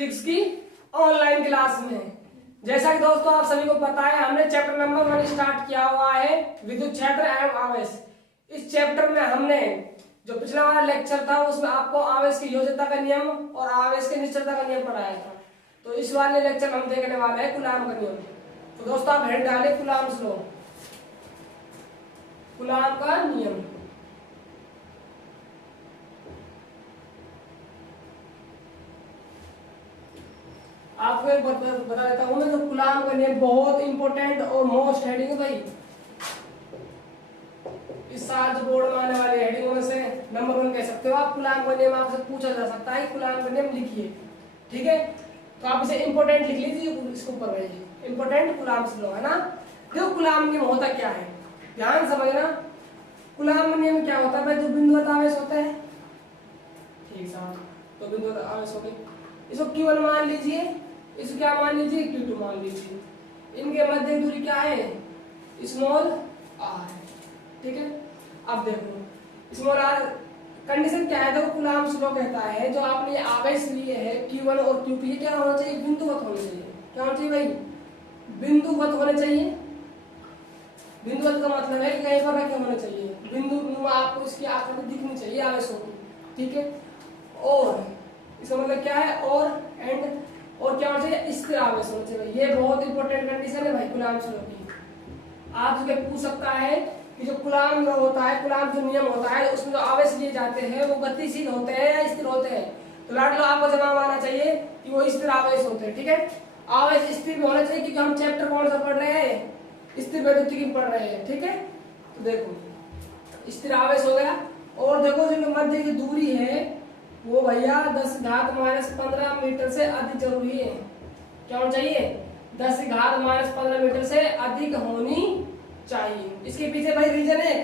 Physics की online class में। जैसा कि दोस्तों आप सभी को पता है, हमने चैप्टर नंबर 1 स्टार्ट किया हुआ है, विद्युत क्षेत्र एवं आवेश। इस चैप्टर में हमने जो पिछला वाला लेक्चर था उसमें आपको आवेश की योज्यता का नियम और आवेश की निश्चलता का नियम पढ़ाया था। तो इस वाले लेक्चर में हम देखने वाले हैं कूलाम का नियम। तो दोस्तों आप हेड डाले कूलाम्स लॉ, कूलाम का नियम। आपको एक बता देता हूं मैं, तो कूलाम का नियम बहुत इंपॉर्टेंट और मोस्ट हेडिंग है भाई। इस साल जो बोर्ड में आने वाले हेडिंगों में से नंबर 1 कह सकते हो आप। कूलाम का नियम आपसे पूछा जा सकता है, कूलाम का नियम लिखिए, ठीक है। तो आप इसे इंपॉर्टेंट लिख लीजिए, इसको ऊपर रहिए, इंपॉर्टेंट कूलाम्स लॉ, है ना। देखो कूलाम नियम होता क्या है, ध्यान समझना। कूलाम नियम क्या होता है भाई, दो बिंदुवत आवेश होते हैं, ठीक साहब, तो बिंदुवत आवेश हो गए। इसको Q1 मान लीजिए, इसको क्या मान लीजिए, Q2 मान लीजिए। इनके मध्य दूरी क्या है, स्मॉल r, ठीक है। अब देखो स्मॉल r कंडीशन क्या है, देखो कूलाम्स लॉ कहता है जो आपने ये आवेश लिए है Q1 और Q2, ये क्या होना चाहिए, बिंदुवत होने चाहिए। क्या होना चाहिए भाई, बिंदुवत होने चाहिए। बिंदुवत का मतलब है कि कहीं पर रखे होने चाहिए, बिंदु आपको इसकी आकृति दिखनी चाहिए आवेशों की, ठीक है। और इसका मतलब क्या है, और क्या होना चाहिए, स्थिर आवेश होना चाहिए। ये बहुत इंपॉर्टेंट कंडीशन है भाई कूलाम्स लॉ की। आपसे पूछ सकता है कि जो कूलाम लॉ होता है, कूलाम जो नियम होता है, उसमें जो आवेश लिए जाते हैं वो गतिशील होते हैं या स्थिर होते हैं। तो लाड लो आपको जवाब आना चाहिए कि वो स्थिर आवेश होते हैं, ठीक है। आवेश स्थिर भी होना चाहिए, क्योंकि हम चैप्टर कौन सा पढ़ रहे हैं, स्थिर वैद्युतिकी पढ़ रहे हैं, ठीक है। तो देखो स्थिर आवेश हो गया। और देखो जो मध्य की दूरी है वो भैया 10⁻⁻15 मीटर से अधिक जरूरी है। क्या होना चाहिए, 10⁻⁻15 मीटर से अधिक होनी चाहिए। इसके पीछे भाई रीजन है,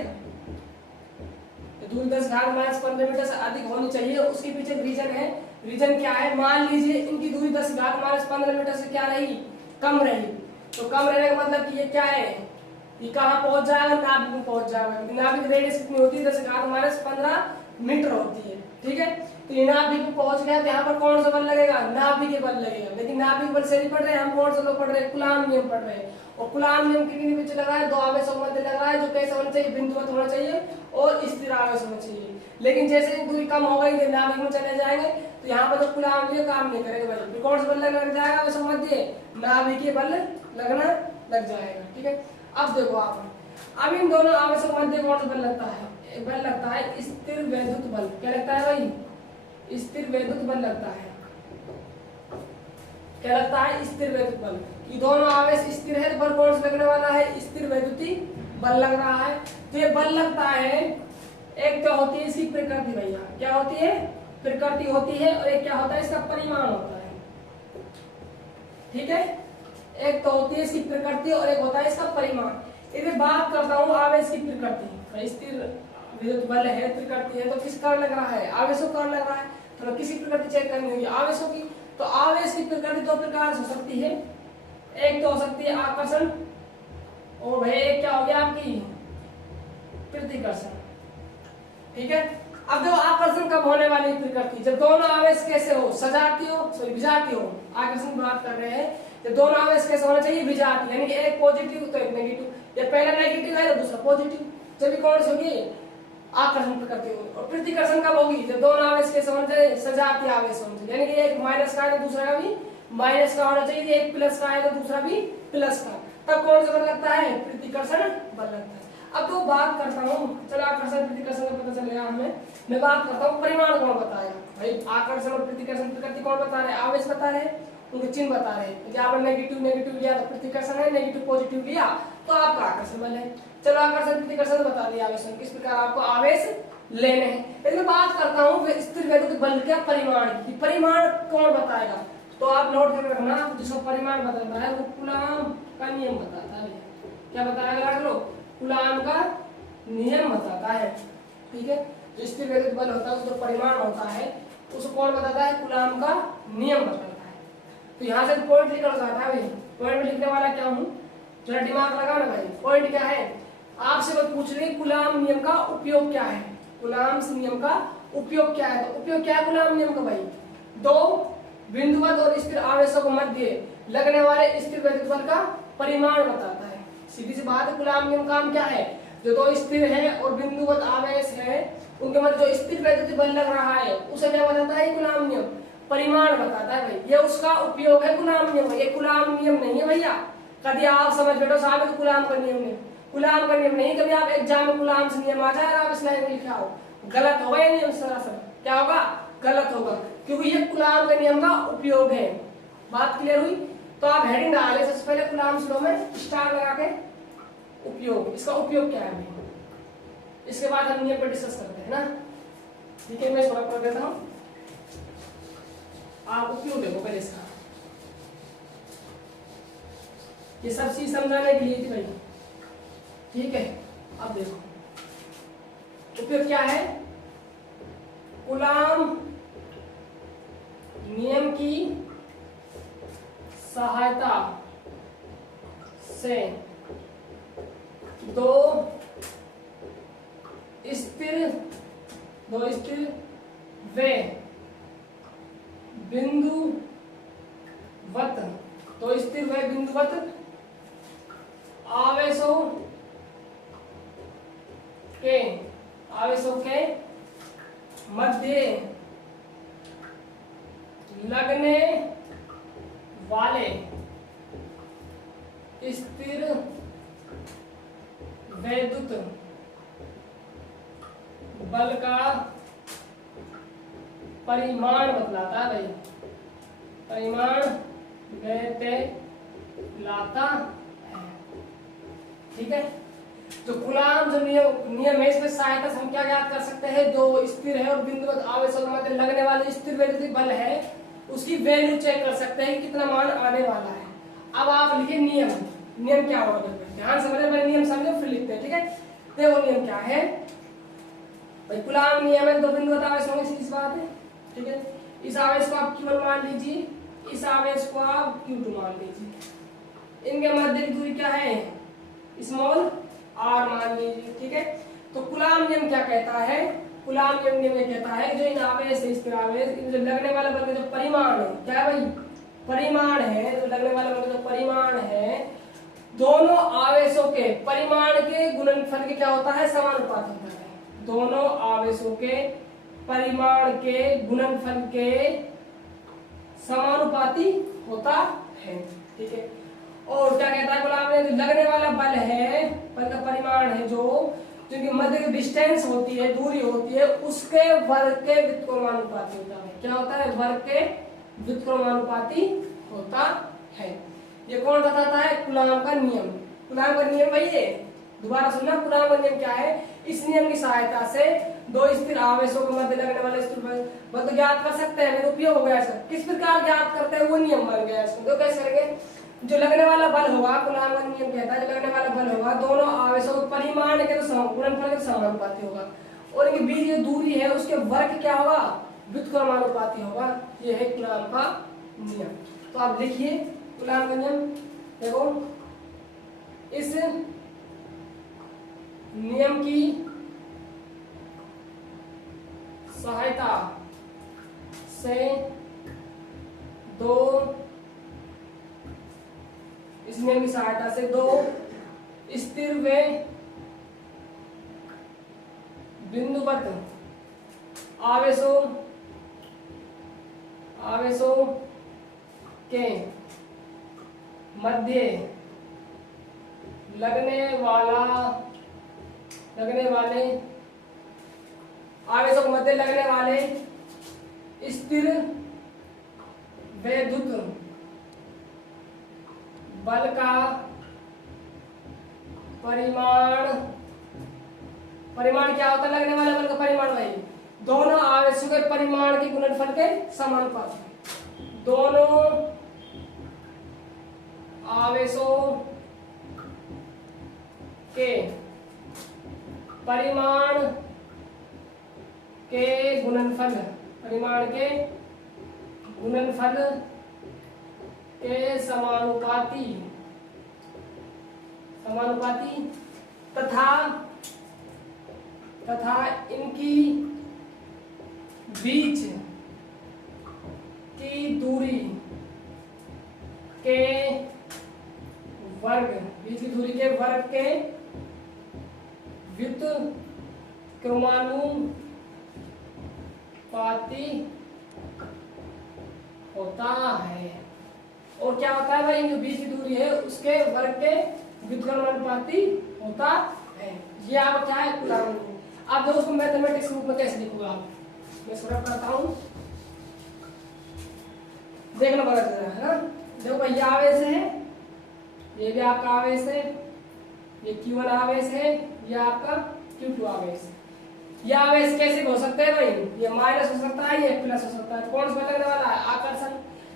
दूरी 10⁻⁻15 मीटर से अधिक होनी चाहिए, उसके पीछे रीजन है। रीजन क्या है, मान लीजिए इनकी दूरी 10⁻⁻15 मीटर से क्या रही, कम रही। तो कम रहने का मतलब कि ये क्या है, ये कहाँ पहुंच जाएगा, नाभिक में पहुंच जाएगा। नाभिक रेडियस कितनी होती है, 10⁻⁻15 मीटर होती है, ठीक है। तो ये नाभिक में पहुंच गया, तो यहाँ पर कौन सा बल लगेगा, नाभिकीय बल लगेगा। लेकिन नाभिक बल से नहीं पढ़ रहे हैं हम, कौन सा लोग पढ़ रहे हैं, कूलाम नियम पढ़ रहे हैं। और कूलाम नियम कितने बीच लग रहा है, दो आवेशों के मध्य लग रहा है, जो कैसे होना चाहिए, बिंदुवत होना चाहिए और स्थिर आवेश होना चाहिए। लेकिन जैसे दूरी कम हो गई, नाभिक में चले जाएंगे, तो यहाँ पर तो कूलाम नियम काम नहीं करेगा भाई। फिर कौन सा बल लग जाएगा आवेशों के मध्य, नाभिकीय बल लगना लग जाएगा, ठीक है। अब देखो आप, अब इन दोनों आवेशों के मध्य कौन सा बल लगता है, बल लगता है स्थिर वैद्युत बल। क्या लगता है भाई, स्थिर वैद्युत बल लगता है। क्या लगता है, स्थिर वैद्युत बल। ये दोनों आवेश स्थिर है, तो बल कौन सा लगने वाला है, स्थिर वैद्युतीय बल लग रहा है। तो ये बल लगता है, एक तो होती है इसकी प्रकृति भैया, क्या होती है, प्रकृति होती है, और एक क्या होता है, इसका परिमाण होता है, ठीक है। एक तो होती है इसकी प्रकृति और एक होता है इसका परिमाण। इधर बात करता हूँ आवेश की प्रकृति। स्थिर विद्युत बल है, प्रकृति है, तो किस कारण लग रहा है, आवेशों कारण लग रहा है। तो किसी प्रकृति चेक करनी होगी आवेशों की। तो आवेश की प्रकृति दो प्रकार से हो सकती है, एक तो हो सकती है आकर्षण, और भाई एक क्या हो गया आपकी प्रतिकर्षण, ठीक है। अब देखो आकर्षण कब होने वाली प्रकृति, जब दोनों आवेश कैसे हो, सजाती हो, सॉरी विजाती हो। आकर्षण की बात कर रहे हैं, जब दोनों आवेश कैसे होना चाहिए, विजाती, यानी कि एक पॉजिटिव तो एक नेगेटिव, या पहला नेगेटिव है तो दूसरा पॉजिटिव, जब कौन सी होगी, आकर्षण प्रकृति होगी। और प्रतिकर्षण कब होगी, जब दोनों आवेश कैसे होना चाहिए, सजातीय आवेश होना चाहिए, यानी कि एक माइनस का है तो दूसरा का भी माइनस का होना चाहिए, एक प्लस का है तो दूसरा भी प्लस का, तब कौन सा बल लगता है, प्रतिकर्षण बल लगता है। अब तो बात करता हूँ, चलो आकर्षण प्रतिकर्षण का पता चल गया हमें, मैं बात करता हूँ परिमाण कौन बताएगा भाई। आकर्षण और प्रतिकर्षण प्रकृति कौन बता रहे हैं, आवेश बता रहे हैं, उनके चिन्ह बता रहे हैं। यहाँ पर नेगेटिव नेगेटिव लिया तो प्रतिकर्षण है, नेगेटिव पॉजिटिव लिया तो आपका आकर्षण बल है। चलो आकर्षण प्रतिकर्षण बता दिया, आवेश किस प्रकार आपको आवेश लेने हैं। यदि मैं बात करता हूँ स्थिर वैद्युत बल का परिमाण की, परिमाण कौन बताएगा, तो आप नोट करके रखना, जिसको परिमाण बताता है वो कूलाम का नियम बताता है। क्या बताएगा लोग, कूलाम का नियम बताता है, ठीक है। जो स्थिर वैद्युत बल होता है उसका परिमाण होता है, उसको कौन बताता है, कूलाम का नियम बताता है। तो यहाँ से पॉइंट निकल जाता है भाई, पॉइंट में लिखने वाला क्या हूँ, जरा दिमाग लगा ना भाई। पॉइंट क्या है, आपसे मैं पूछ रही कूलाम नियम का उपयोग क्या है, कूलाम नियम का उपयोग क्या है। तो उपयोग क्या है कूलाम नियम का भाई, दो बिंदुवत और स्थिर आवेशों के मध्य लगने वाले स्थिर वैद्युत बल का परिमाण बताता है। सीधी सी बात है, कूलाम नियम काम क्या है, जो दो स्थिर है और बिंदुवत आवेश है उनके मध्य जो स्थिर वैद्युत बल लग रहा है उसे क्या बताता है, कूलाम नियम परिमाण बताता है भाई। ये उसका उपयोग है कूलाम नियम, ये कूलाम नियम नहीं है भैया। कभी आप समझ बैठो साहब तो कूलाम का नियम है, कूलाम का नियम नहीं। कभी आप एग्जाम में कूलाम से नियम आ जाए आप इस लाइन में लिखा हो, गलत होगा ये नियम सरासर, क्या होगा, गलत होगा, क्योंकि ये कूलाम के नियम का उपयोग है। बात क्लियर हुई? तो आप हेडिंग डाले सबसे पहले कूलाम स्लो में स्टार लगा के उपयोग, इसका उपयोग क्या है, इसके बाद हम नियम पर डिस्कस करते हैं ना। ठीक है, मैं थोड़ा कर देता हूं, आप उपयोग देखो पहले इसका, ये सब चीज समझाने के लिए थी भाई। ठीक है, अब देखो उपयोग क्या है, कूलाम नियम की सहायता से दो स्थिर व बिंदुवत, तो स्थिर व बिंदुवत आवेशों के मध्य लगने वाले स्थिर वैद्युत बल का परिमाण बतलाता है भाई, परिमाण बतलाता है। ठीक है, तो कूलाम जो नियम है इसमें सहायता से हम क्या ज्ञात कर सकते हैं, जो स्थिर है और बिंदुवत आवेशों के मध्य लगने वाले स्थिर वैद्युत बल है उसकी वैल्यू चेक कर सकते हैं कितना मान आने वाला है। अब आप लिखिए नियम, नियम क्या होगा, ध्यान से पहले नियम समझो फिर लिखते हैं। ठीक है, देखो नियम क्या है भाई, कूलाम नियम है, दो बिंदुवत आवेश होंगे, सीधी बात है। ठीक है, इस आवेश को आप Q1 मान लीजिए, इस आवेश को आप Q2 मान लीजिए, इनके मध्य की दूरी क्या है, स्मॉल r मान लीजिए। ठीक है, तो कूलाम नियम क्या कहता है, कूलाम नियम ये कहता है जो इन आवेश है, स्थिर आवेश, इन जो लगने वाले बल का जो परिमाण है, क्या है भाई, परिमाण है, जो लगने वाले बल का जो परिमाण है दोनों आवेशों के परिमाण के गुणनफल के क्या होता है, समानुपाती होता है। दोनों आवेशों के परिमाण के गुणनफल के समानुपाती होता है। ठीक है, और क्या कहता है कूलाम नियम, लगने वाला बल है, बल का परिमाण है जो जिनकी मध्य की डिस्टेंस होती है, दूरी होती है, उसके वर्ग के व्युत्क्रमानुपाती होता है। क्या होता है, वर्ग के व्युत्क्रमानुपाती होता है। ये कौन बताता है, कूलाम का नियम। कूलाम का नियम भाई ये दोबारा सुनना, कूलाम का नियम क्या है, इस नियम की सहायता से दो स्थिर आवेशों के मध्य लगने वाले स्थिर बल तो ज्ञात कर सकते हैं। उपयोग हो गया इसका, किस प्रकार ज्ञात करते हैं वो नियम बन गया इसमें। तो कैसे करेंगे, जो लगने वाला बल होगा, कूलाम का नियम कहता है जो लगने वाला बल होगा दोनों आवेशों के परिमाण के तो गुणनफल के समानुपाती होगा, और इनके बीच जो दूरी है उसके वर्ग क्या होगा, व्युत्क्रमानुपाती होगा। ये है कूलाम का नियम। तो आप लिखिए कूलाम का नियम, देखो इस नियम की सहायता से इस नियम की सहायता से दो स्थिर व बिंदुवत आवेशों के मध्य लगने वाले आवेशों के मध्य लगने वाले स्थिर वैद्युत बल का परिमाण क्या होता है, लगने वाले बल का परिमाण भाई दोनों आवेशों के परिमाण के गुणनफल के समानुपाती। दोनों आवेशों के परिमाण के गुणनफल के समानुपाती तथा इनकी बीच की की दूरी के वर्ग, बीच की दूरी के वर्ग के व्युत्क्रमानुपाती होता है। और क्या होता है भाई, जो बीच की दूरी है उसके वर्ग के व्युत्क्रमानुपाती होता है। ये आप क्या है उदाहरण। आप देखो उसको मैथमेटिक्स रूप में कैसे लिखूंगा, मैं इसको रब करता हूं, देखना पड़ा है ना। देखो भाई ये आवेश है, ये भी आपका आवेश है, ये Q1 आवेश है, ये आपका Q2 आवेश है। ये आवेश कैसे हो सकते हैं भाई, ये माइनस हो सकता है, ये प्लस हो सकता है। कौन सा लगने वाला है, आकर्षण।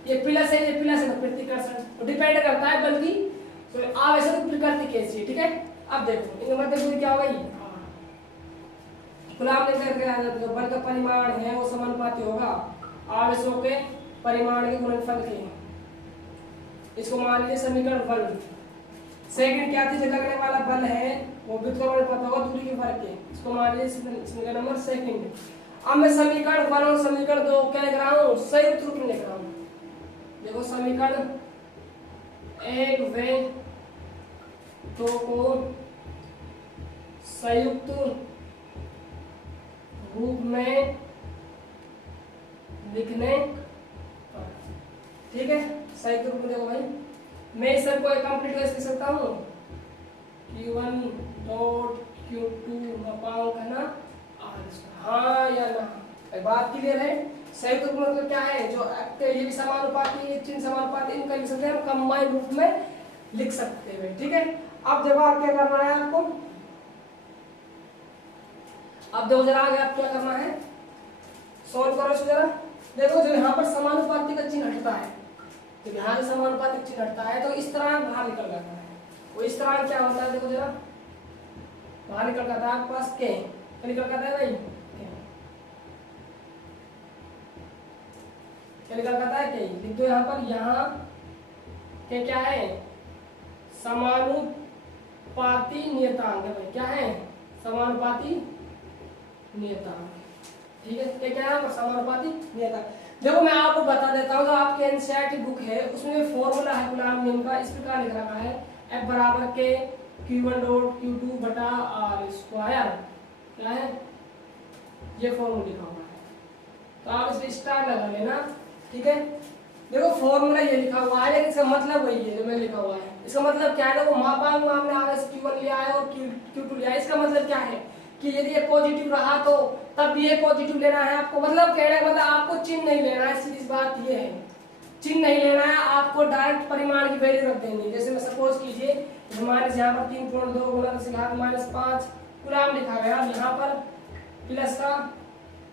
ये प्लस है, ये प्लस है, प्रतिकर्षण। तो डिपेंड करता है बल्कि तो आवेश की प्रकृति कैसी है, ठीक है। अब देखो इनके मध्य दूरी क्या होगी, गुलाम ने करके आ जाता है, जो बल का परिमाण है वो समानुपाती होगा आवेशों के परिमाण के गुणनफल के। इसको मान लीजिए समीकरण बल। सेकंड क्या थी, जो लगने वाला बल है वो व्युत्क्रमानुपात होगा दूरी के वर्ग के। इसको मान लीजिए समीकरण नंबर सेकंड। अब मैं समीकरण 1 और समीकरण 2 क्या लिख रहा हूँ, संयुक्त रूप में लिख रहा हूँ। देखो समीकरण 1 व 2 को संयुक्त रूप में लिखने, ठीक है। संयुक्त रूप में देखो भाई, मैं इस सब को कंप्लीट कैसे लिख सकता हूँ, Q1 डॉट Q2 अपांक है ना R। हाँ या ना, बात क्लियर है। संयुक्त रूप मतलब क्या है, जो ये भी समानुपाती, चिन्ह समानुपाती, इनका लिख सकते हैं हम कंबाइंड रूप में लिख सकते हैं, ठीक है। अब देखो आप क्या करना है आपको, अब देखो जरा आगे आप क्या करना है, सॉल्व करो इसको जरा। देखो जो यहाँ पर समानुपाती का चिन्ह हटता है, तो यहाँ से समानुपातिक चिन्ह हटता है तो इस तरह बाहर निकल जाता है। वो इस तरह क्या होता है, देखो जरा बाहर निकल जाता है आपके पास क्या निकल जाता है भाई, क्या निकल जाता है क्या, लिख दो यहाँ पर। यहाँ क्या है, समानुपाती नियतांक है भाई, क्या है समानुपाती नियतांक, ठीक है। क्या है समानुपाती नियतांक। देखो मैं आपको बता देता हूँ, जो आपके एनसीईआरटी बुक है उसमें फॉर्मूला है गुलाम नियम का, इस प्रकार लिख रखा है F बराबर के Q1 डॉट Q2 बटा R स्क्वायर, क्या है ये फॉर्मूला लिखा हुआ है, तो आप इसमें स्टार लगा लेना, ठीक है। देखो फॉर्मूला ये लिखा हुआ है, लेकिन इसका मतलब वही है जो मैं लिखा हुआ है। इसका मतलब क्या है, देखो मापांक में हमने आवेश Q1 लिया है और Q2 लिया है। इसका मतलब क्या है कि यदि ये पॉजिटिव रहा तो तब ये पॉजिटिव लेना है आपको, मतलब कहने का मतलब आपको चिन्ह नहीं लेना है, सीधी बात ये है, चिन्ह नहीं लेना है आपको, डायरेक्ट परिमाण की वैल्यू रख देनी है। जैसे मैं सपोज कीजिए हमारे यहाँ पर 3.2 गुणा 10⁻⁵ गुलाम लिखा गया, यहाँ पर प्लस का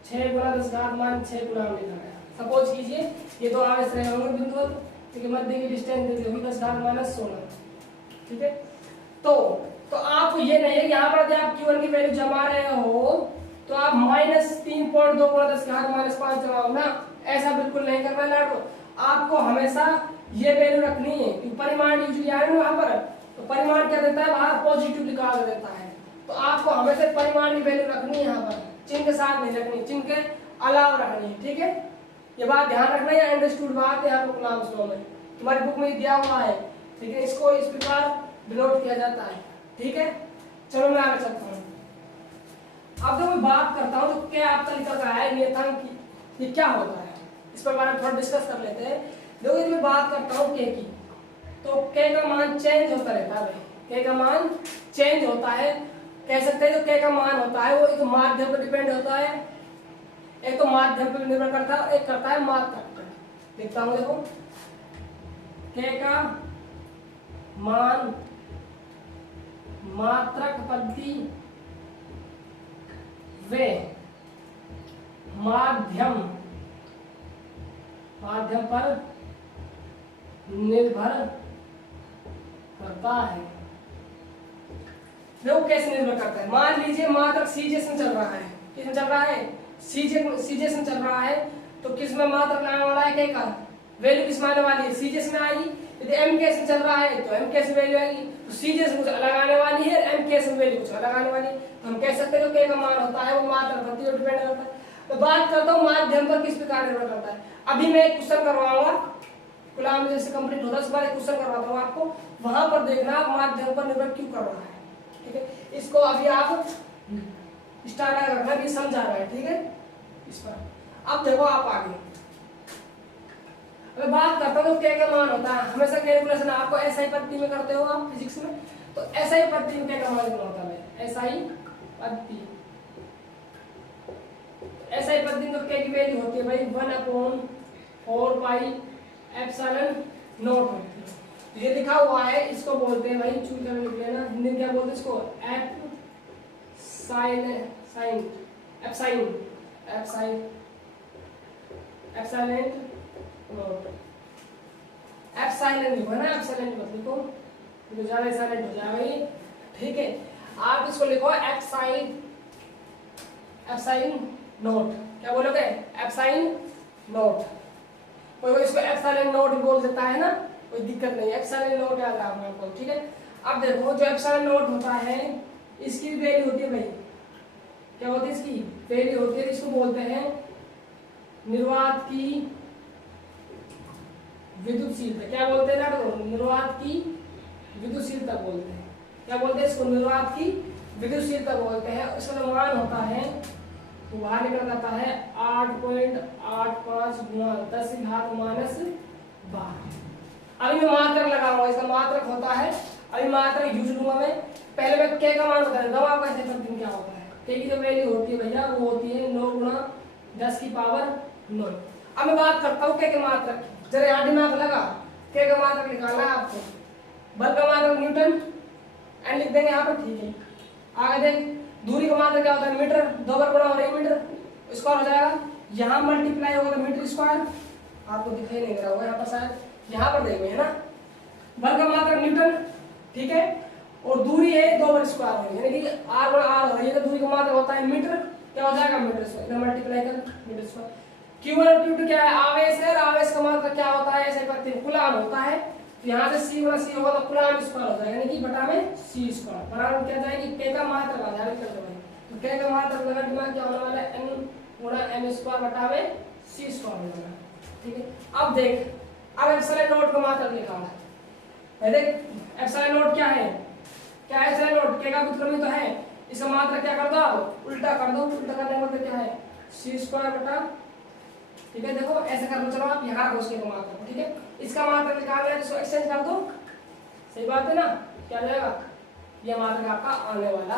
6 गुणा 10⁻⁶ गुलाम लिखा गया। सपोज कीजिए ये दो आवेश रहे होंगे बिंदु, क्योंकि मध्य की डिस्टेंस दे दी होगी 10⁻16, ठीक है। तो आप ये नहीं है कि यहाँ पर यदि आप Q1 की वैल्यू जमा रहे हो तो आप -3.2 गुणा 10⁻⁵ जमाओ ना, ऐसा बिल्कुल नहीं करना है लाडो। आपको हमेशा ये वैल्यू रखनी है कि परिमाण यूजुअली आए ना वहाँ पर, तो परिमाण क्या देता है बाहर पॉजिटिव लिखा देता है, तो आपको हमेशा परिमाण की वैल्यू रखनी है, यहाँ पर चिन्ह के साथ नहीं रखनी, चिन्ह के अलावा रखनी है, ठीक है। ये बात ध्यान रखना है, अंडरस्टूड बात है आपको गुलाम स्लो में तुम्हारी बुक में दिया हुआ है, ठीक है। इसको इस प्रकार डिनोट किया जाता है, ठीक है। चलो मैं आगे चलता हूँ। अब जब मैं बात करता हूँ तो क्या आपका निकल रहा है नियतांक की, ये क्या होता है इस पर बारे में थोड़ा डिस्कस कर लेते हैं। देखो यदि मैं बात करता हूँ के की, तो के का मान चेंज होता रहता है भाई, के का मान चेंज होता है, कह सकते हैं। जो के का मान होता है वो एक माध्यम पर डिपेंड होता है, एक तो माध्यम पर निर्भर करता है, एक करता है मात्रक पर। देखता हूँ देखो के का मान मात्रक पद्धति वे माध्यम पर निर्भर करता है। देखो कैसे निर्भर करता है, मान लीजिए मात्रक सीजेस में चल रहा है, किसमें चल रहा है सीजेस में चल रहा है, तो किस में मात्रक लगाने वाला है के का वैल्यू किस में आने वाली है, सीजेस में आएगी। यदि एम केस में चल रहा है तो एम केस में वैल्यू आएगी, तो सीजेस कुछ अलग आने वाली है, एम केस में वैल्यू कुछ अलग आने वाली है। तो हम कह सकते हैं जो के का मान होता है वो मात्रक पद्धति पर डिपेंड करता है। मैं बात करता हूँ माध्यम पर किस प्रकार निर्भर करता है। अभी मैं एक क्वेश्चन करवाऊंगा, कूलाम जैसे कंप्लीट होता है उसके बाद एक क्वेश्चन करवाता हूँ आपको, वहां पर देखना माध्यम पर निर्भर क्यों कर रहा है। ठीक है, इसको अभी आप स्टार्ट रखना भी समझा रहा है। ठीक है, इस पर अब देखो आप आगे मैं बात करता हूँ क्या क्या मान होता है। हमेशा कैलकुलेशन आपको एसआई पद्धति में करते हो आप फिजिक्स में, तो एसआई पद्धति में क्या क्या मान होता है। एसआई पद्धति, एसआई पद्धति में क्या की वैल्यू होती है भाई 1/4 पाई एप्सिलॉन नॉट होती है। तो ये लिखा हुआ है, इसको बोलते हैं भाई, चूज कर लिख लेना, हिंदी में क्या बोलते हैं इसको, एप साइन साइन epsilon epsilon epsilon naught, epsilon लिखो ना, एप्सिलॉन मत लिखो तो ज्यादा साइलेंट हो जाएगा ये। ठीक है, आप इसको लिखो एप्साइन एप्साइन नॉट, क्या बोलोगे एप्साइन नॉट। कोई इसको एप्सिलॉन नॉट बोल देता है ना, कोई दिक्कत नहीं, एप्सिलॉन नॉट याद रखना आपको। ठीक है, अब देखो जो एप्सिलॉन नॉट होता है इसकी वैल्यू होती है भाई, क्या होती है इसकी वैल्यू होती है, इसको बोलते हैं निर्वात की विद्युतशीलता। क्या बोलते हैं ना, निर्वात की विद्युतशीलता बोलते हैं। क्या बोलते हैं इसको, निर्वात की विद्युतशीलता बोलते हैं। इसका मान होता है तो बाहर निकल जाता है 8.85 गुना 10⁻⁻12। अभी मैं मात्रक लगाऊंगा, इसका मात्रक होता है, अभी मात्रक यूज लूंगा मैं। पहले मैं के का मान बता देता हूँ आपको, ऐसे पद्धति क्या होता है। के की जो वैल्यू होती है भैया वो होती है 9 गुना 10⁻9। अब मैं बात करता हूँ के मात्रक, जरा यहाँ दिमाग लगा, के का मात्रक निकालना है आपको। बल का मात्रक न्यूटन, एन लिख देंगे यहाँ पर। ठीक है, आगे देख, दूरी का मात्रक क्या होता है मीटर, 2 बार गुणा हो रही मीटर स्क्वायर हो जाएगा, यहाँ मल्टीप्लाई होगा तो मीटर स्क्वायर, आपको दिखाई नहीं दे रहा होगा यहाँ पर शायद, यहाँ पर देखो है ना। बल का मात्रक न्यूटन, ठीक है, और दूरी है 2 बार स्क्वायर होगी, यानी कि r गुणा r हो रही है, तो दूरी का मात्रक होता है मीटर, क्या हो जाएगा मीटर स्क्वायर, इधर मल्टीप्लाई कर मीटर स्क्वायर। q1 क्या है, आवेश है, और आवेश का मात्रक क्या होता है, ऐसे पद्धति में कूलाम होता है। तो यहाँ से c गुणा c होगा तो कूलाम स्क्वायर हो जाएगा, यानी कि बटा में c स्क्वायर बराबर क्या जाएगी, k का मात्रक आ जाएगा। कर दो भाई, तो k का मात्रक लगा दिमाग क्या होने वाला है, n गुणा m स्क्वायर बटा में c स्क्वायर हो जाएगा। ठीक है, अब देख, अब एप्सिलॉन नॉट का मात्रक निकालना है। देख एप्सिलॉन नॉट क्या है, क्या है एप्सिलॉन नॉट, k का व्युत्क्रमी तो है, इसका मात्रक क्या कर दो, उल्टा कर दो, उल्टा करने का मतलब क्या है c स्क्वायर बटा। ठीक है, देखो ऐसे कर लो, चलो आप यहाँ रखो उसके मात्रक। ठीक है, इसका मात्रक निकालना है, इसको एक्सचेंज कर दो, सही बात है ना, क्या जाएगा ये मात्रक आपका आने वाला।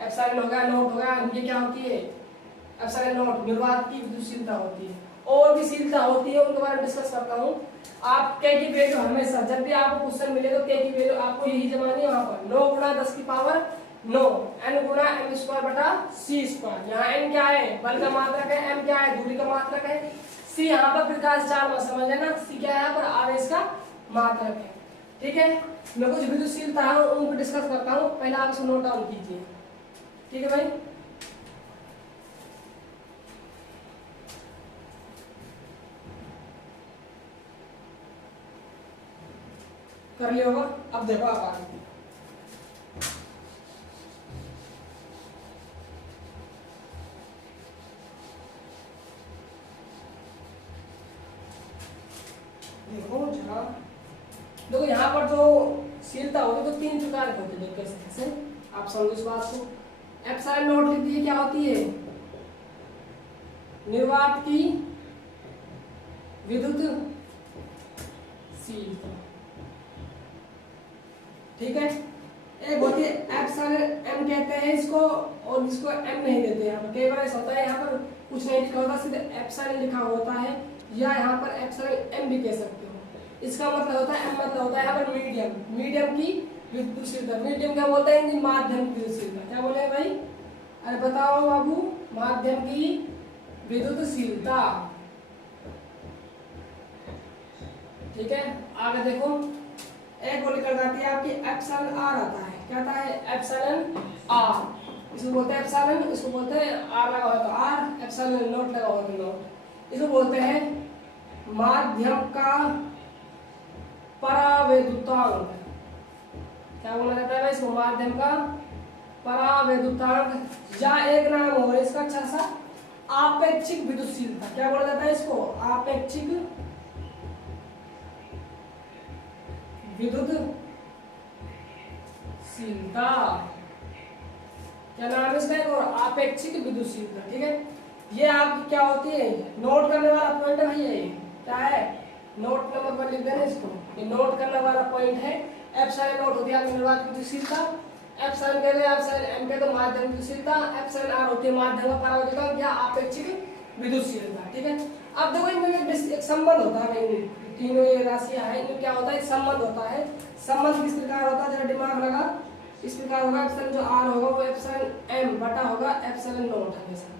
एप्सिलॉन हो गया, नॉट हो गया, ये क्या होती है एप्सिलॉन नॉट, निर्वात की विद्युतशीलता होती है। और भी शीलता होती है, उनके बारे में डिस्कस करता हूँ। आप के की वैल्यू हमेशा जब भी आपको क्वेश्चन मिले तो के की वैल्यू आपको यही जमानी है, वहां पर 9 गुणा 10⁻9 n गुणा m स्क्वायर बटा c स्क्वायर। यहाँ n क्या है, बल का मात्रक है, m क्या है, दूरी का मात्रक है, c यहाँ पर प्रकाश चाल में समझ लेना, c क्या है यहाँ पर आवेश का मात्रक है। ठीक है, मैं कुछ विद्युतशीलता है उनको डिस्कस करता हूँ, पहले आप इसको नोट डाउन कीजिए। ठीक है भाई, कर लिया होगा। अब देखो आप आगे, देखो जरा, देखो यहाँ पर जो शीलता होगी तो 3 प्रकार की होती है, कैसे आप समझो इस बात को। एप्सिलॉन नॉट लिख दीजिए, क्या होती है निर्वात की विद्युत शीलता। ठीक है, एक होती है एप्सिलॉन m कहते हैं इसको, और इसको m नहीं देते यहाँ पर, कई बार ऐसा होता है यहाँ पर कुछ नहीं लिखा होता, सीधे एप्सिलॉन लिखा होता है, या यहाँ पर एप्सिलॉन m भी कह सकते हो। इसका मतलब होता है m मतलब होता है यहाँ पर मीडियम, मीडियम की विद्युतशीलता। मीडियम क्या बोलते हैं, माध्यम की विद्युतशीलता। क्या बोले भाई, अरे बताओ बाबू, माध्यम की विद्युतशीलता। ठीक है, आगे देखो, एक और निकल जाती है आपकी एप्सिलॉन r आता है, क्या आता है एप्सिलॉन r, इसको बोलते हैं एप्सिलॉन, इसको बोलते हैं r लगा हुआ तो r, एप्सिलॉन नॉट लगा हुआ तो नॉट। इसको बोलते हैं माध्यम का परावैद्युतांक। क्या बोला जाता है भाई इसको, माध्यम का परावैद्युतांक, या एक नाम हो इसका अच्छा सा आपेक्षिक विद्युतशीलता। क्या बोला जाता है इसको? आपेक्षिक विद्युतशीलता। क्या नाम है इसका? और आपेक्षिक विद्युतशीलता। ठीक है, ये आपकी क्या होती है? नोट करने वाला पॉइंट है भाई। ये क्या है? नोट नंबर 1 लिख देना इसको। ये नोट करने वाला पॉइंट है। एप्सिलॉन नोट होती है आपकी निर्वात विद्युतशीलता। एप्सिलॉन कहते हैं, एप्सिलॉन एम कहते हैं माध्यम विद्युतशीलता। एप्सिलॉन आर होती है माध्यम का परावर्तक या आपेक्षिक विद्युतशीलता। ठीक है, अब देखो इनमें एक संबंध होता है भाई। तीनों ये राशियां हैं, इनमें क्या होता है? एक संबंध होता है। संबंध किस प्रकार होता है? जरा दिमाग लगा। इस प्रकार होगा, एप्सिलॉन जो आर होगा वो एप्सिलॉन एम बटा होगा एप्सिलॉन नोट हमेशा।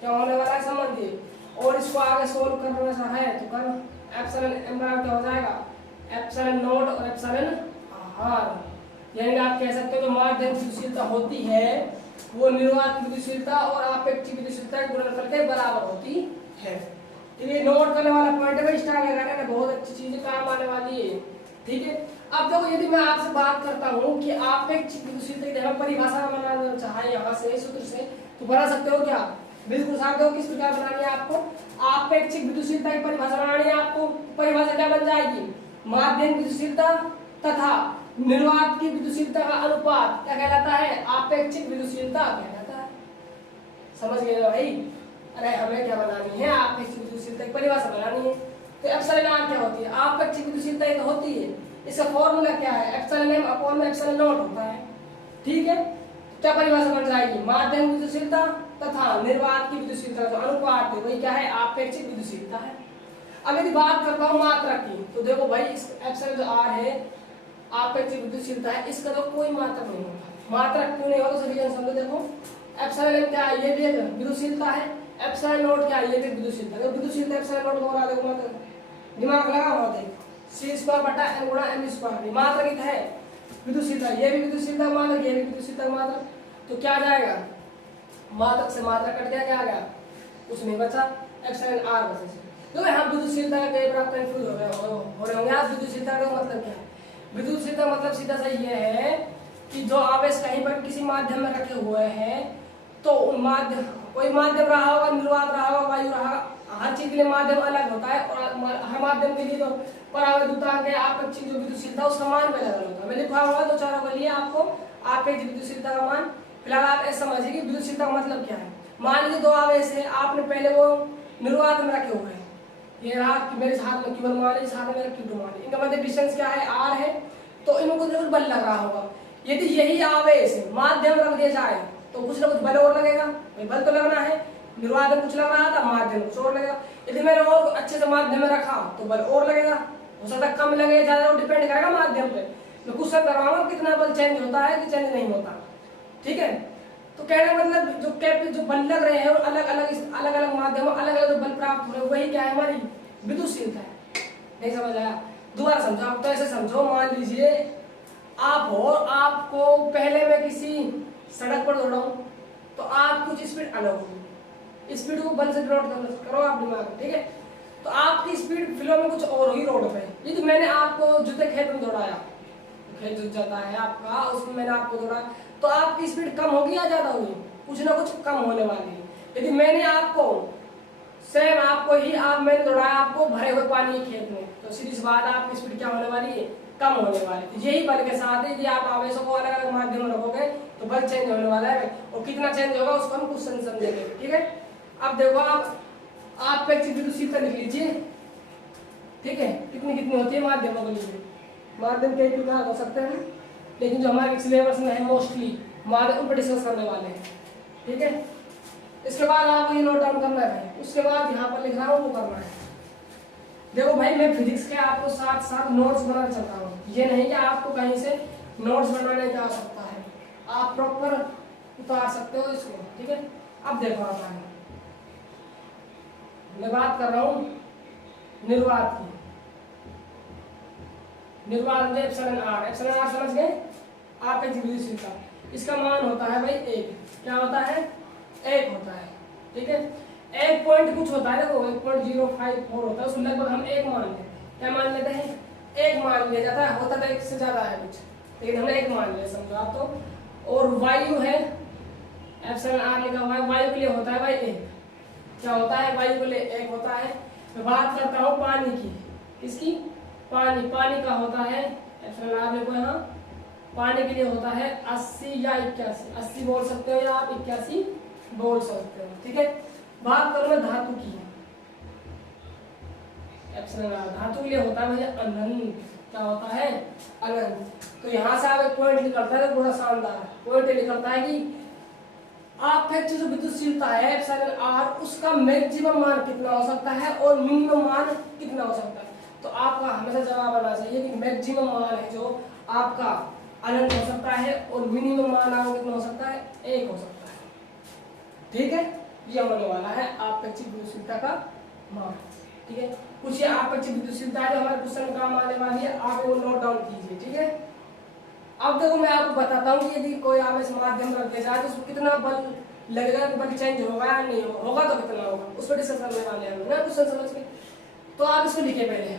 क्या होने वाला है? संबंध ये। और इसको आगे सोल्व करना है तो कर। एप्सिलॉन एम बराबर क्या हो जाएगा? एप्सिलॉन नोट और एप्सिलॉन आर। यानी आप कह सकते हो जो माध्यम विद्युतशीलता होती है वो निर्वात विद्युतशीलता और आपेक्षिक विद्युतशीलता के गुणनफल के बराबर होती है। ये नोट करने वाला पॉइंट है भाई। स्टार लगाने में बहुत अच्छी चीज काम आने वाली है। ठीक है, अब देखो यदि मैं आपसे बात करता हूँ कि आपेक्षिक विद्युतशीलता की परिभाषा बनाना चाहे यहाँ से सूत्र से तो बना सकते हो क्या? बिल्कुल साथ हो। किस प्रकार बनानी है आपको? आपेक्षिक विद्युतशीलता की परिभाषा बनानी है आपको। परिभाषा क्या बन जाएगी? माध्यम विद्युतशीलता तथा निर्वात की विद्युतशीलता का अनुपात क्या कहलाता है? आपेक्षिक विद्युतशीलता कहलाता है। समझ गए भाई? अरे हमें क्या बनानी है? आपेक्षिक विद्युतशीलता की परिभाषा बनानी है। तो एप्सिलॉन आर क्या होती है? आपेक्षिक विद्युतशीलता ये तो होती है। इसका फॉर्मूला क्या है? Epsilon m upon epsilon naught होता है। ठीक है, क्या परिभाषा बन जाएगी? माध्यम विद्युतशीलता तथा निर्वात की विद्युतशीलता जो अनुपात है वही क्या है? आपेक्षिक विद्युतशीलता है। अब यदि बात करता हूँ मात्रा की तो देखो भाई इस एप्सिलॉन जो आर है आपेक्षिक विद्युतशीलता है, इसका तो कोई मात्रक नहीं होता। मात्रक क्यों नहीं होता? सभी जन समझो। देखो एप्सिलॉन एम क्या है? ये भी एक विद्युतशीलता है। एप्सिलॉन नोट क्या है? ये भी विद्युतशीलता है। विद्युतशीलता एप्सिलॉन नोट को बना देखो मात्रक। दिमाग लगा हुआ देख। c स्क्वायर बटा n गुणा m स्क्वायर। मात्रक कितना है? विद्युतशीलता। ये भी विद्युतशीलता मात्रक, ये भी विद्युतशीलता मात्रक। तो क्या आ जाएगा? मात्रक से मात्रक कट गया, क्या आ गया? कुछ नहीं बचा, एप्सिलॉन आर बचा। तो हम विद्युतशीलता का कई बार कंफ्यूज हो रहे होंगे आप। विद्युतशीलता का मतलब क्या है? विद्युतशीलता मतलब सीधा सा ये है कि जो आवेश कहीं पर किसी माध्यम में रखे हुए हैं तो उन माध्यम, कोई माध्यम रहा होगा, निर्वात रहा होगा, वायु रहा, हर चीज के लिए माध्यम अलग होता है और हर माध्यम के लिए जो परावर्तक है आपेक्षिक जो विद्युतशीलता उसका मान भी अलग होता है। मैं लिखा हुआ तो चारों के लिए आपको आपेक्षिक विद्युतशीलता का मान। फिलहाल आप ऐसा समझिए कि विद्युतशीलता का मतलब क्या है। मान लीजिए दो आवेश है, आपने पहले वो निर्वात में रखे हुए हैं। ये रहा कि मेरे हाथ में Q1 मान है, इस हाथ में मेरा Q2 मान है। इनका मध्य डिस्टेंस क्या है? R है। तो इनको कुछ बल लग रहा होगा। यदि यही आवेश माध्यम रख दिया जाए तो कुछ ना कुछ बल और लगेगा। बल तो लगना है। निर्वात में कुछ लग रहा था, माध्यम में कुछ और लगेगा। यदि मैंने और अच्छे से माध्यम में रखा तो बल और लगेगा। हो सकता है कम लगे, ज्यादा, डिपेंड करेगा माध्यम पे। मैं क्वेश्चन करवाऊंगा कितना बल चेंज होता है कि चेंज नहीं होता। ठीक है, तो कहने का मतलब जो बल लग रहे हैं अलग अलग माध्यम अलग अलग बल प्राप्त हो रहे हैं, वही क्या है? हमारी विद्युतशीलता है। नहीं समझ आया? दोबारा समझो। आप तो ऐसे समझो, मान लीजिए आप हो, आपको पहले मैं किसी सड़क पर दौड़ा हूं तो आप कुछ स्पीड अलग होगी। स्पीड को बल से डिनोट करो आप दिमाग में। ठीक है, तो आपकी स्पीड फ्लो में कुछ और होगी रोड पे। यदि मैंने आपको जूते खेत में दौड़ाया, खेत जुत जाता है आपका, उसमें मैंने आपको दौड़ाया तो आपकी स्पीड कम होगी या ज्यादा होगी? कुछ ना कुछ कम होने वाली है। यदि मैंने आपको सेम आपको ही मैंने दौड़ाया आपको भरे हुए पानी के खेत में तो सीधी सी बात आपकी स्पीड क्या होने वाली है? कम होने वाली है। यही बल के साथ है, यदि आप आवेशों को अलग अलग माध्यम में रखोगे तो बल चेंज होने वाला है। और कितना चेंज होगा उसको हम क्वेश्चन समझेंगे। ठीक है, अब देखो आप आपेक्षिक विद्युतशीलता लिख लीजिए। ठीक है, कितनी होती है माध्यमों के लिए? माध्यम कई प्रकार हो सकते हैं, लेकिन जो हमारे सिलेबस में है मोस्टली माध्यम उन पर डिस्कस करने वाले हैं। ठीक है, इसके बाद आपको ये नोट डाउन करना है। उसके बाद यहाँ पर लिख रहा हूँ वो करना है। देखो भाई मैं फिजिक्स के आपको साथ साथ नोट्स बना चलता हूँ। ये नहीं कि आपको कहीं से नोट्स बनाने की आवश्यकता है, आप प्रॉपर उतार सकते हो इसको। ठीक है, अब देखो आप आगे मैं बात कर रहा हूँ निर्वात की। निर्वात में एप्सिलॉन आर समझ गए? आपेक्षिक विद्युतशीलता। इसका मान होता है भाई 1। क्या होता है? 1 होता है। ठीक है, 1 पॉइंट कुछ होता है, देखो 1.054 होता है, उसको लगभग हम 1 मान लेते हैं। क्या मान लेते हैं? 1 मान लिया जाता है। होता तो 1 से ज्यादा है कुछ, लेकिन हमने 1 मान लिया, समझो आप तो। और वायु है एप्सिलॉन आर लिखा हुआ है, वायु के लिए होता है भाई एक। क्या होता है? वायु के लिए एक होता है। मैं बात करता हूँ पानी की। किसकी? पानी। पानी का होता है एप्सिलॉन आर लिखो यहाँ। पानी के लिए होता है 80 या 81। 80 बोल सकते हो या आप 81 बोल सकते हो, ठीक है। बात करो मैं धातु की। एप्सिलॉन आर धातु के लिए होता है भैया अनंत। क्या होता है? अनंत। तो यहाँ से आप एक पॉइंट निकलता है, तो बड़ा शानदार पॉइंट निकलता है कि आपेक्षिक जो विद्युतशीलता है एप्सिलॉन आर, उसका मैक्सिमम मान कितना हो सकता है और मिनिमम मान कितना हो सकता है। तो आपका हमेशा जवाब आना चाहिए कि मैक्सिमम मान है जो आपका अनंत हो सकता है और मिनिमम मान आपका कितना हो सकता है? 1 हो सकता है, ठीक है। ये होने वाला है आपेक्षिक विद्युतशीलता का मान, ठीक है। कुछ ये आपेक्षिक विद्युतशीलता जो हमारे क्वेश्चन काम आने वाली है, आप वो नोट डाउन कीजिए, ठीक है। अब देखो मैं आपको बताता हूँ कि यदि कोई आवेश माध्यम रख दिया जाए तो उसको कितना बल लगेगा, बल चेंज होगा या नहीं होगा, होगा तो कितना होगा, उस पर डिस्कस करने वाले हैं ना क्वेश्चन समझ के। तो आप इसको लिखे पहले,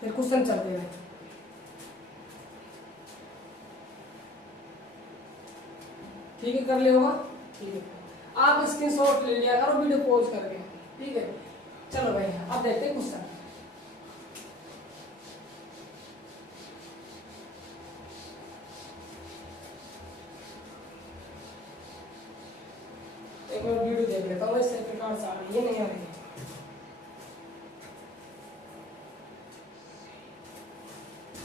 फिर क्वेश्चन चलते हैं, ठीक है। कर लिया होगा, ठीक है। आप स्क्रीनशॉट ले लिया करो वीडियो पॉज करके, ठीक है। चलो भाई अब देखते हैं क्वेश्चन। एक बार वीडियो देख लेता हूँ इससे प्रकार से आ रही है नहीं आ रही है।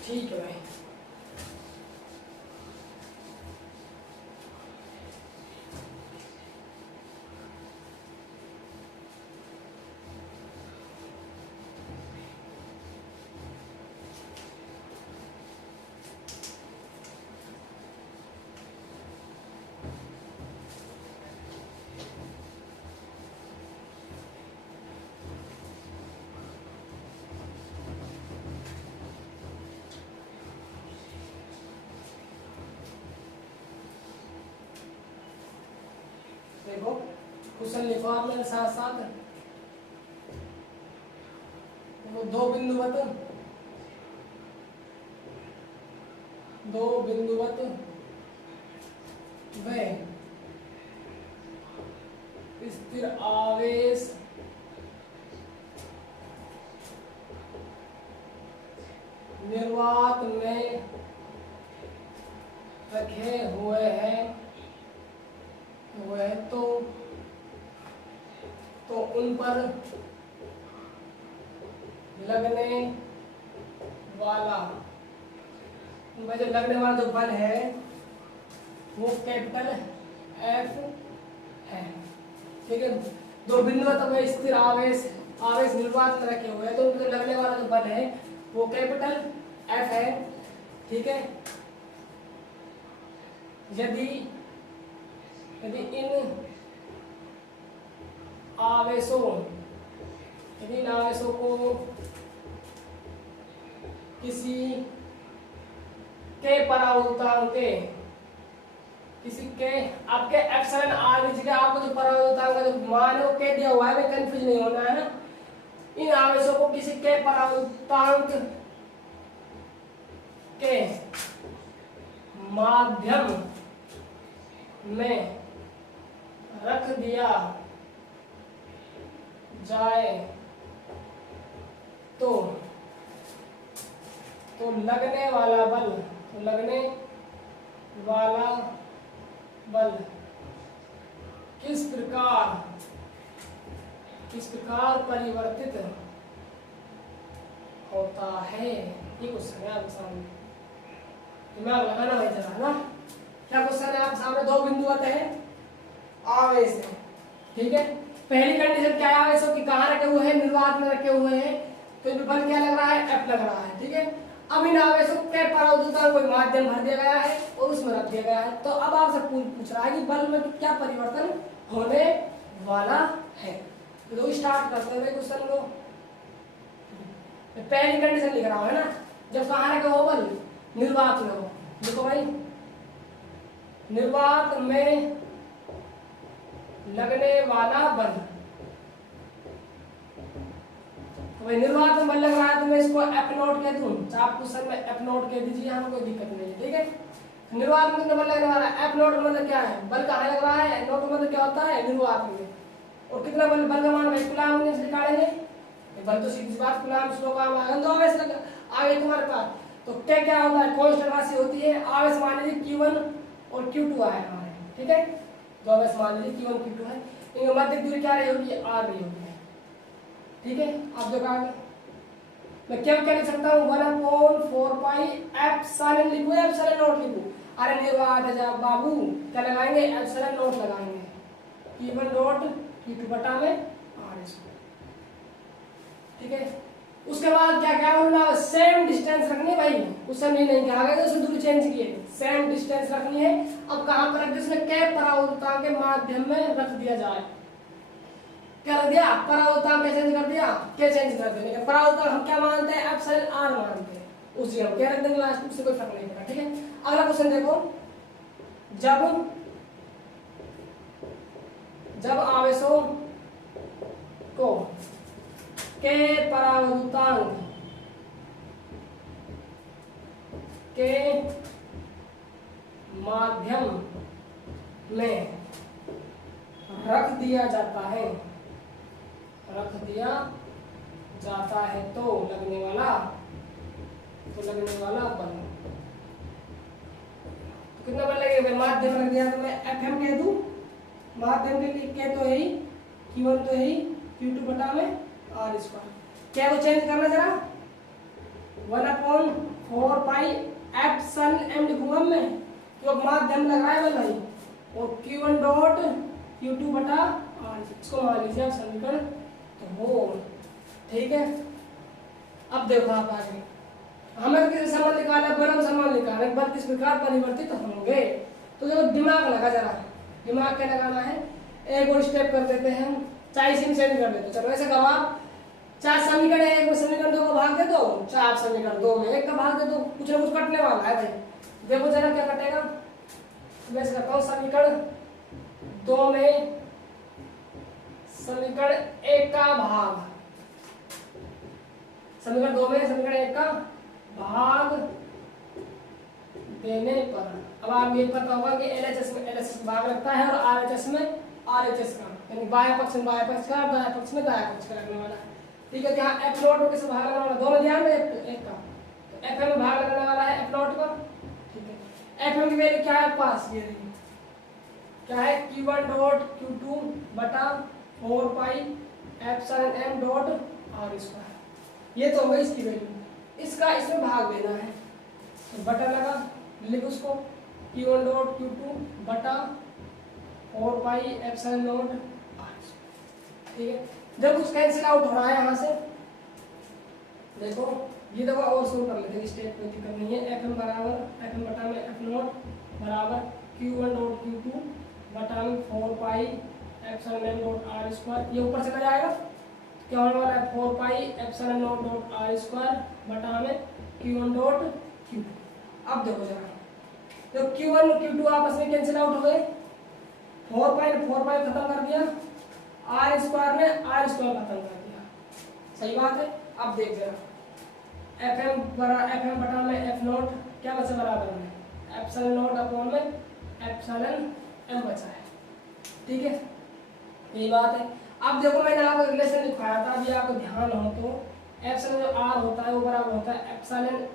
ठीक है भाई, देखो क्वेश्चन लिखो आप मेरे साथ साथ। वो दो बिंदुवत व स्थिर आवेश निर्वात में रखे हुए हैं तो उन पर लगने वाला जो बल है वो कैपिटल एफ है, ठीक है। दो बिंदु में स्थिर आवेश निर्वात में रखे हुए हैं तो उन पर लगने वाला जो बल है वो कैपिटल एफ है, ठीक है। यदि इन आवेशों को किसी के परावर्तनांक आपके एप्सिलॉन आर की जगह आपको जो परावर्तनांक का जो मान है वो क्या दिया हुआ है, मैं कंफ्यूज नहीं होना है ना। इन आवेशों को किसी के परावर्तनांक के माध्यम में रख दिया जाए तो लगने वाला बल किस प्रकार परिवर्तित होता है। ये क्वेश्चन है आपके सामने, दिमाग लगाना भाई जरा ना। क्या क्वेश्चन है आपके सामने? दो बिंदु आते हैं आवेश है, ठीक है। पहली कंडीशन क्या है? आवेशों की कहाँ रखे हुए हैं? निर्वात में रखे हुए हैं, तो इनमें बल क्या लग रहा है? एफ लग रहा है, ठीक है। अब इन आवेशों के परावर्तनांक कोई माध्यम भर दिया गया है और उसमें रख दिया गया है। तो अब आपसे पूछ रहा है कि बल में क्या परिवर्तन होने वाला है। तो स्टार्ट करते हैं क्वेश्चन को। पहली कंडीशन लिख रहा हूं है ना, जब कहाँ रखे हो बल? निर्वात में हो। देखो भाई निर्वात में लगने वाला बल, तो भाई निर्वात में बल लग रहा है तो मैं इसको एफ नोट कह दूं। आप क्वेश्चन में एफ नोट कह दीजिए, यहाँ कोई दिक्कत नहीं है, ठीक है। निर्वात में कितना बल लगने वाला है, एफ नोट मतलब क्या है, बल कहाँ लग रहा है, नोट मतलब क्या होता है, निर्वात में। और कितना बल, बल का मान भाई कूलाम में से निकालेंगे, बल तो सीधी सी बात कूलाम स्लो का मान दो आवेश लग आगे तुम्हारे पास। तो क्या क्या होता है, कांस्टेंट राशि होती है, आवेश मान लीजिए Q1 और Q2 आए हमारे, ठीक है। तो आवेश मान लीजिए Q1 Q2 है, इनकी मध्य दूरी क्या रही होगी, R रही होगी, ठीक है। आप जो कहा मैं क्या लिख सकता हूँ, 1/4 पाई एप्सिलॉन लिखूं या एप्सिलॉन नॉट लिखूं, अरे निर्वात है जब बाबू क्या लगाएंगे, एप्सिलॉन नॉट लगाएंगे, Q1 डॉट Q2 बटा में R, ठीक है। उसके बाद क्या क्या बोलना, सेम डिस्टेंस रखनी है भाई, उस समय नहीं कहा गया उसने दूरी चेंज की है, सेम डिस्टेंस रखनी है। अब कहां पर रख दिया उसने, के परावर्तक के माध्यम में रख दिया जाए, क्या रख दिया, परावर्तक के चेंज कर दिया, के चेंज कर देने के, परावर्तक हम क्या मानते हैं, एप्सिलॉन आर मानते हैं, उस जगह क्या रख देंगे लास्ट में, उससे कोई फर्क नहीं पड़ता, ठीक है। अगला क्वेश्चन देखो, जब आवेशों को के परावर्तक के माध्यम में रख दिया जाता है, तो लगने वाला बल, तो कितना बल लगेगा, माध्यम रख दिया तो मैं FM कह दूं, माध्यम के लिए क्या तो है ही, Q1 तो है ही, Q2 बटा में R स्क्वायर, क्या को चेंज करना जरा, 1/4 पाई एप्सिलॉन m लिखूंगा मैं, क्योंकि माध्यम लगा है भाई, और Q1 डॉट Q2 बटा R, इसको मान लीजिए आप समीकरण तो हो, ठीक है। अब देखो आप आगे, हमें किसी संबंध निकालना, बल संबंध निकालना, बल किस प्रकार परिवर्तित होंगे, तो जो दिमाग लगा जरा, दिमाग क्या लगाना है, एक और स्टेप कर देते हैं हम, चाहे इसी में चेंज कर देते, चलो ऐसे करो आप, 4 समीकरण है, एक में समीकरण 2 को भाग दे दो, 4 समीकरण 2 में 1 का भाग दे दो, कुछ ना कुछ कटने वाला है भाई, देखो जरा क्या कटेगा, मैं ऐसे करता हूँ, समीकरण 2 में समीकरण 1 का भाग, समीकरण 2 में समीकरण 1 का भाग देने पर, अब आप ये पता होगा कि LHS में LHS भाग लगता है और RHS में RHS का, यानी बाएं पक्ष में बाएं पक्ष का, दाएं पक्ष में दाएं पक्ष का लगने वाला है, ठीक है। यहाँ F नॉट से भाग लगने वाला, दोनों ध्यान में एक का, तो FM में भाग लगने वाला है F नॉट का, ठीक है। FM की वैल्यू क्या है पास, ये रही, क्या है, Q1 डॉट Q2 बटा 4 pi epsilon m dot R square, ये तो होगा इसकी वैल्यू, इसका इसमें भाग देना है, तो बटा लगा, लिख उसको Q1 डॉट Q2 बटा 4 पाई एप्सिलॉन नॉट R, ठीक है। जब कुछ कैंसिल आउट हो रहा है यहाँ से, देखो ये देखो और शुरू कर लेते हैं, स्टेप कोई दिक्कत नहीं है, FM बराबर FM बटा में F नॉट बराबर Q1 डॉट Q2 बटा में 4 pi epsilon m dot R square, ये ऊपर चला जाएगा, क्या होने वाला है, 4 pi epsilon not dot R square बटा में Q1 डॉट Q2। अब देखो जरा, तो Q1 और Q2 आपस में कैंसिल आउट हो गए, 4 पाई खत्म कर दिया, R स्क्वायर ने R स्क्वायर खत्म कर दिया, सही बात है। अब देख जरा, FM बटा में F नॉट क्या बचा बराबर में, एप्सिलॉन नॉट अपॉन में एप्सिलॉन m बचा है, ठीक है, यही बात है। अब देखो मैंने आपको रिलेशन लिखाया था, अभी आपको ध्यान हो तो एप्सिलॉन जो R होता है वो बराबर होता है एप्सिलॉन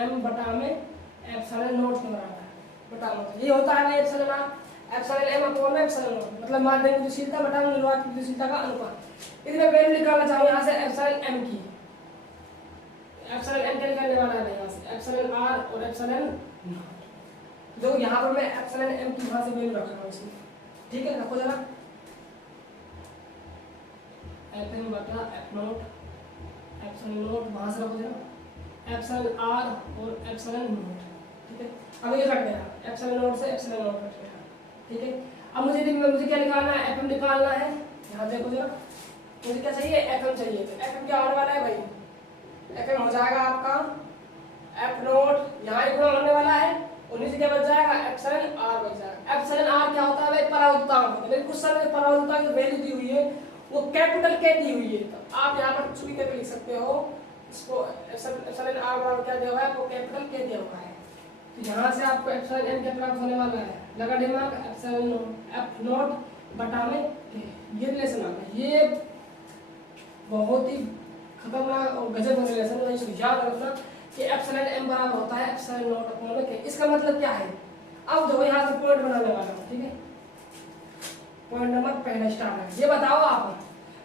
m बटा में एप्सिलॉन नॉट के बराबर है, बटा नॉट, ये होता है epsilon R, epsilon m upon में एप्सिलॉन नॉट, मतलब माध्यम की गतिशीलता बटा निर्वात की गतिशीलता का अनुपात। इसमें वैल्यू निकालना चाहूँ यहाँ से एप्सिलॉन m की, एप्सिलॉन m क्या निकालने वाला है यहाँ से, एप्सिलॉन R और एप्सिलॉन नॉट, जो यहाँ पर मैं एप्सिलॉन m की वहाँ से वैल्यू रख रहा हूँ इसमें, ठीक है। रखो जरा, FM बटा F नॉट एप्सिलॉन नॉट, वहाँ से रखो जरा, एप्सिलॉन R और एप्सिलॉन नॉट, ठीक है। अब ये कट गया, एप्सिलॉन नॉट से एप्सिलॉन नॉट कट गया, ठीक है। अब मुझे क्या निकालना है, FM निकालना है, यहाँ देखो जरा, मुझे क्या चाहिए, FM चाहिए, तो FM क्या होने वाला है भाई, FM हो जाएगा आपका F नॉट, यहाँ एक गुणा होने वाला है, और नीचे क्या बच जाएगा, एप्सिलॉन R बच जाएगा। एप्सिलॉन R क्या होता है भाई, परावर्तक, लेकिन कुछ समय परावर्तक जो वैल्यू दी हुई है वो कैपिटल K दी हुई है, तो आप यहाँ पर कुछ भी लिख सकते हो, इसको एप्सिलॉन R बराबर क्या दिया हुआ है, वो कैपिटल K दिया हुआ है, तो यहाँ से आपको एप्सिलॉन एम क्या प्राप्त होने वाला है, लगा दिमाग, एप्सिलॉन एफ नॉट बटा में ये रिलेशन आता है। ये बहुत ही खतरनाक और गजब का रिलेशन है, इसको याद रखना कि एप्सिलॉन एम बराबर होता है एप्सिलॉन नॉट अपॉन के। इसका मतलब क्या है, अब देखो यहाँ से पॉइंट बनाने वाला हूँ, ठीक है। पॉइंट नंबर पहला स्टार्ट है, ये बताओ आप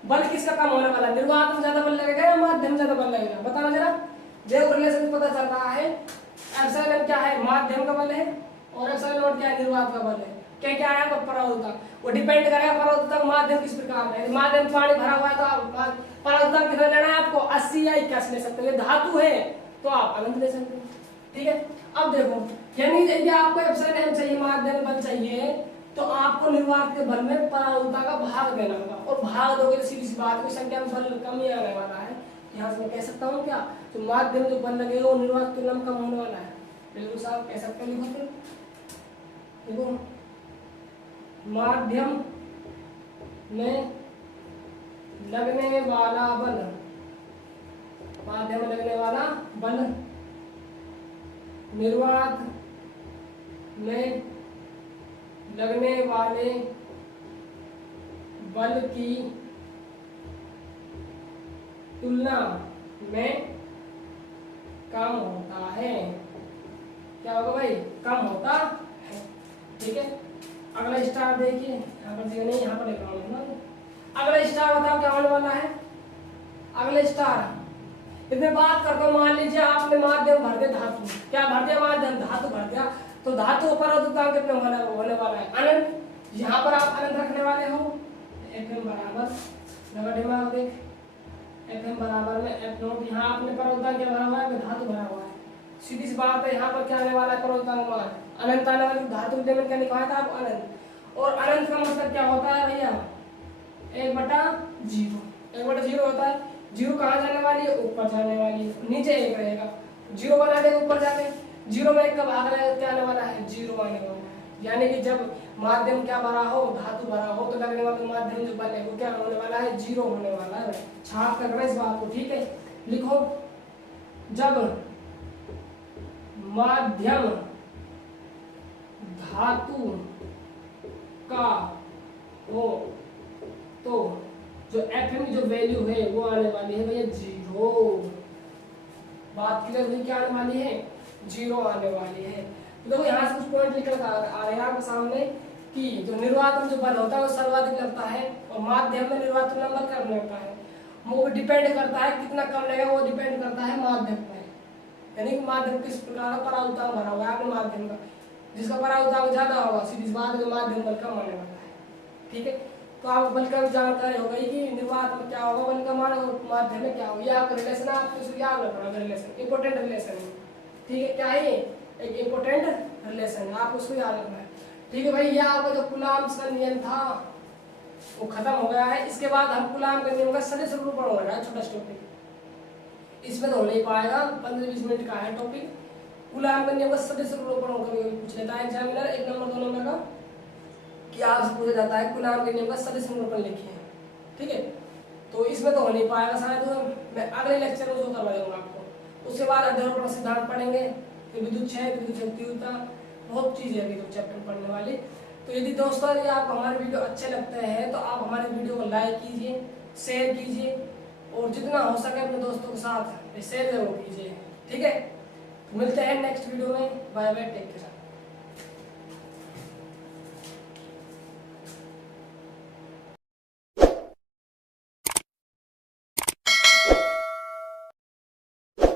बल किसका कम होने वाला है, निर्वात में ज्यादा बल लगेगा या माध्यम में ज्यादा बल लगेगा, बताना जरा। जो रिलेशन पता चल रहा है, एप्सिलॉन एम क्या है, माध्यम का बल है, और एप्सिलॉन नॉट क्या है, निर्वात का बल है। क्या क्या आया, तो परावर्तक, वो डिपेंड करेगा परावर्तक माध्यम किस प्रकार है। माध्यम पानी भरा हुआ है तो आप परावर्तक कितना लेना है आपको, 80 या 81 ले सकते हैं। धातु है तो आप अनंत ले सकते हैं, ठीक है। अब देखो, यानी यदि आपको एप्सिलॉन एम चाहिए, माध्यम बल चाहिए, तो आपको निर्वात के बल में परावर्तक का भाग देना होगा, और भाग दोगे तो सीधी सी बात, कोई संख्या में बल कम ही आने वाला है। यहाँ से मैं कह सकता हूँ क्या, तो माध्यम जो बल लगेगा वो निर्वात तुलना में कम होने वाला है। बिल्कुल साहब कह सकते हैं, लिखो फिर, देखो माध्यम में लगने वाला बल, माध्यम में लगने वाला बल निर्वात में लगने वाले बल की तुलना में कम होता है। क्या होगा भाई, कम होता है, ठीक है। अगला स्टार देखिए, यहाँ पर नहीं, यहाँ पर लिख रहा हूँ। अगला स्टार बताओ क्या होने वाला है। अगला स्टार इसमें बात करता हूँ, मान लीजिए आपने माध्यम भर दिया, धातु क्या भर दिया, माध्यम धातु भर दिया, तो धातु परावर्तक कितने होने वाला है, अनंत। यहाँ पर आप अनंत रखने वाले हो, Fm बराबर, लगा दिमाग देख, Fm बराबर में F नॉट, यहाँ आपने परावर्तक क्या भरा हुआ है, धातु भरा हुआ है। सीधी सी बात है, यहाँ पर क्या आने वाला है, परावर्तक मान अनंत आने वाली, धातु में क्या लिखा था आप, अनंत। और अनंत का मतलब क्या होता है भैया, 1/0, 1/0 होता है। 0 कहाँ जाने वाली है, ऊपर जाने वाली है, नीचे 1 रहेगा, 0 बना देगा ऊपर जाके, 0 में 1 का भाग रहेगा, क्या आने वाला है, 0 आने वाला है। यानी कि जब माध्यम क्या भरा हो, धातु भरा हो, तो लगने वाला माध्यम जो बल है वो क्या होने वाला है, 0 होने वाला है। छाप करना इस बात को, ठीक है। लिखो, जब माध्यम धातु का हो तो जो Fm जो वैल्यू है वो आने वाली है भैया 0। बात क्लियर हुई, क्या आने वाली है, 0 आने वाली है। तो देखो यहाँ से कुछ पॉइंट निकल आ रहे हैं आपके सामने कि जो निर्वात में जो बल होता है वो सर्वाधिक लगता है, और माध्यम में निर्वात नंबर कम लगता है। वो डिपेंड करता है कितना कम लगेगा, वो डिपेंड करता है माध्यम पर, यानी कि माध्यम किस प्रकार का परावर्तक भरा हुआ है आपने माध्यम का, जिसका परावर्तक ज्यादा होगा, सीधी बात है, माध्यम बल कम आने वाला है, ठीक है। तो आप बल का जानकारी हो गई कि निर्वात में क्या होगा, बल का मान, और माध्यम में क्या होगा। ये आपका रिलेशन आपको इसको याद रखना, रिलेशन इंपॉर्टेंट रिलेशन है, ठीक है। क्या है, एक इंपॉर्टेंट रिलेशन है, आपको उसको याद रखना है, ठीक है भाई। ये आपका जो कूलम्ब का नियम था वो खत्म हो गया है। इसके बाद हम कूलम्ब के नियम का सदिश रूप पढ़ेंगे, छोटा टॉपिक, इसमें तो हो नहीं पाएगा, 15-20 मिनट का है टॉपिक। कूलम्ब के नियम का सदिश रूप पूछ लेता है एग्जामिनर, 1 नंबर 2 नंबर का, कि आपसे पूछा जाता है कूलम्ब के नियम का सदिश निरूपण लिखिए, ठीक है। तो इसमें तो हो नहीं पाएगा शायद, मैं अगले लेक्चर में जो करवा दूंगा आपको। उसके बाद अध्यारोपण सिद्धांत पढ़ेंगे, फिर विद्युत क्षय, विद्युत शक्तियुक्ता, बहुत चीजें अभी तो चैप्टर पढ़ने वाली। तो यदि दोस्तों यदि आपको हमारे वीडियो अच्छे लगते हैं तो आप हमारे वीडियो को लाइक कीजिए, शेयर कीजिए, और जितना हो सके अपने दोस्तों के साथ शेयर जरूर कीजिए, ठीक है। मिलते हैं नेक्स्ट वीडियो में, बाय बाय, टेक केयर।